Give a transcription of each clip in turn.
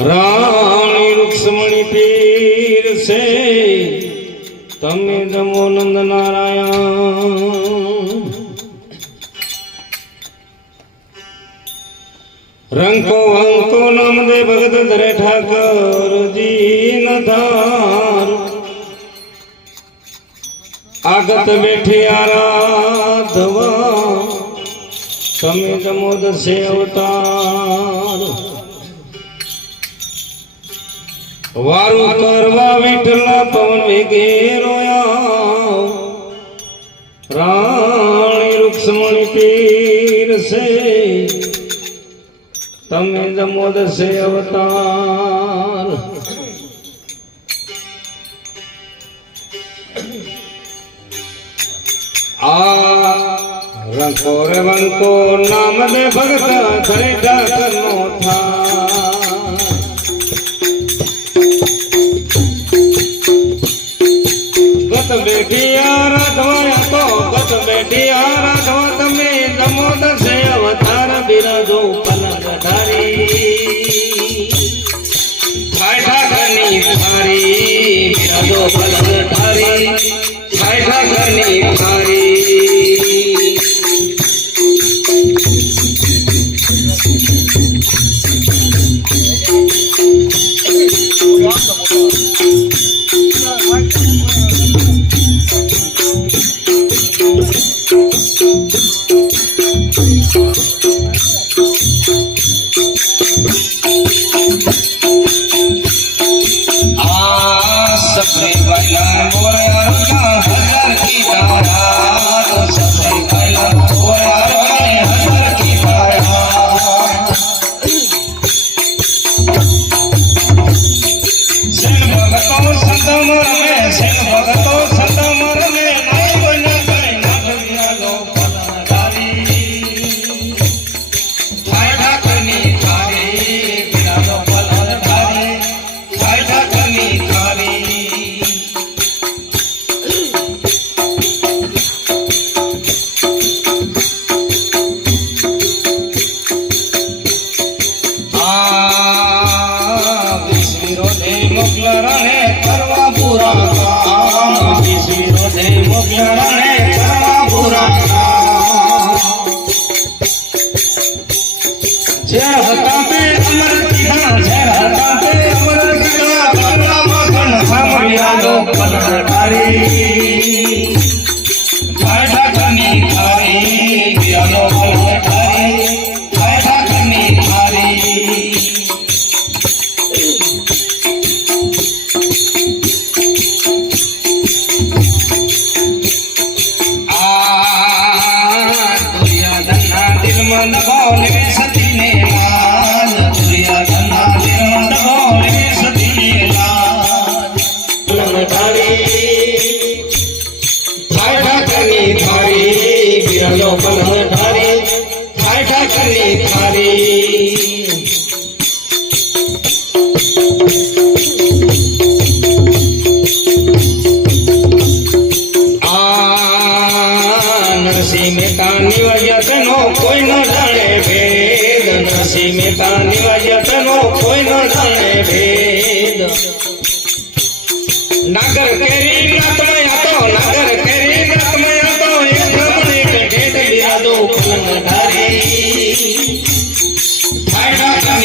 रानी रुक्ष्मणी पीर से तमें दमो नंद नारायण। रंको अंको नाम दे भगत धरे जी न आगत बैठे आराधवा સ્વામી દમોદ છે અવતાર. વારું કરવા વિઠલા પવન વેગે રાણી રૂક્ષ્મણી પીર છે તમે જમોદ છે અવતાર. વંકો રે વંકો નામ દે ભગત ધરી થા Nossa, যারা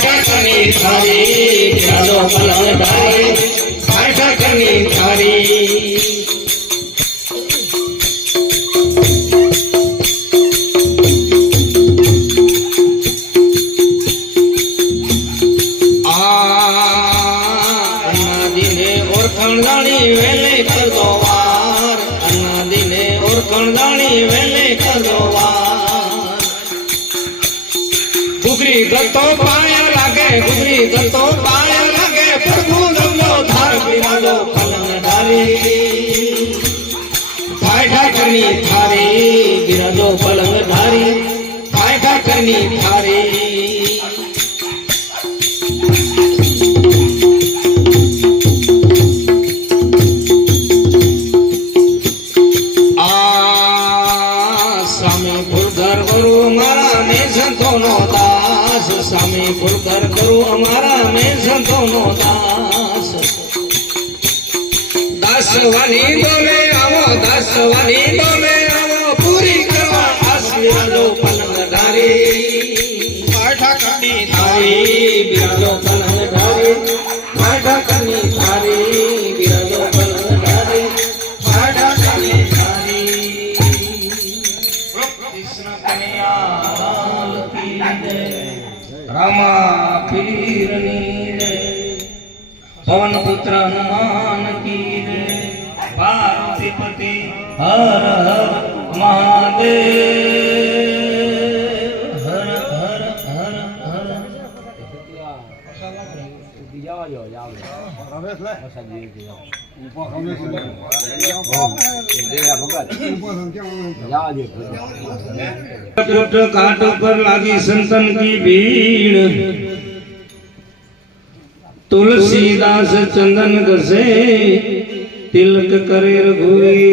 ઠાકરની થારી ચાલો પલણ ભાઈ ઠાકરની થારી ની ફરી આ સ્વામી ભૂલકર કરું મારા મે સંતોનો અમારા મે સંતોનો દાસ. દાસવાની বিরাজমান दिया पर लागी संतन की भीड़ तुलसीदास चंदन घसे तिलक करे रघुवी।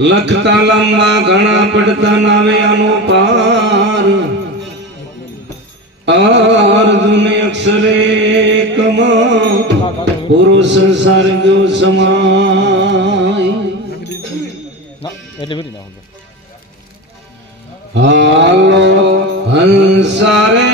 लखता लंबा घना पड़ता नावे अनुपा પાર અર્જુન અક્ષરે કમા પુરુષ સંસાર ગયો સમાય હાલો હંસારે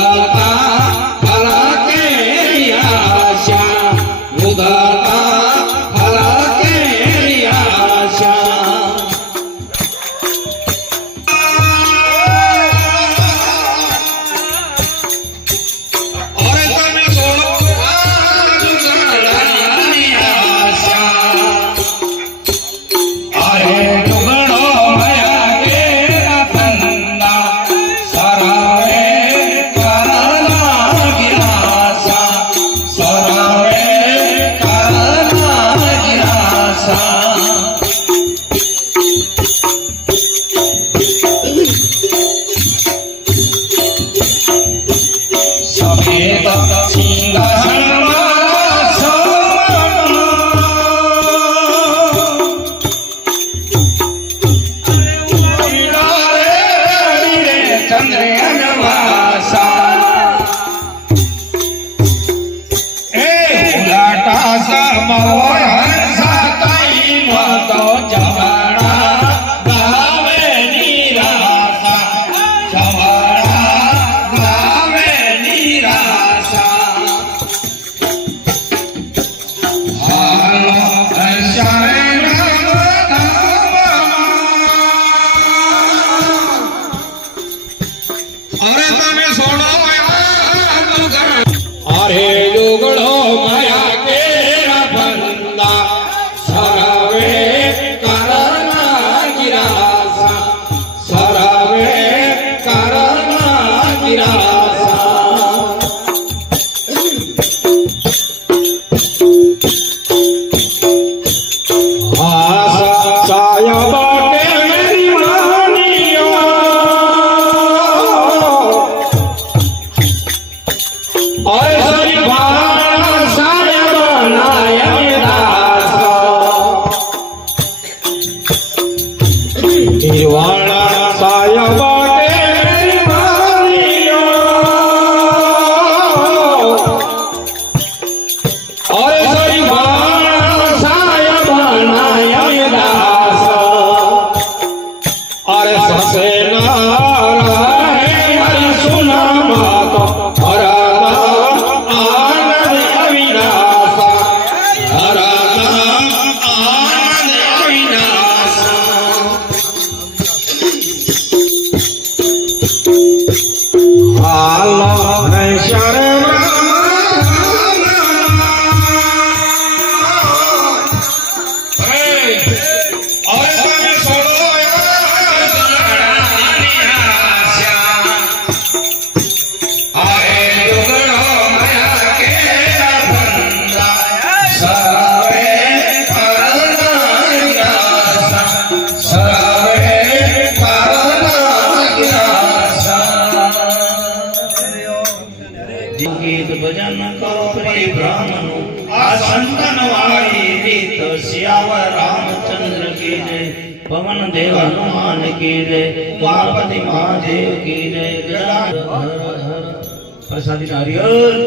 Tá. 还剩一百 भजन करो परि ब्राह्मणो। आ संतन वाली रीत सियावर रामचंद्र की जय। पवन देव हनुमान की जय। पार्वती महादेव की जय। प्रसादी नारियल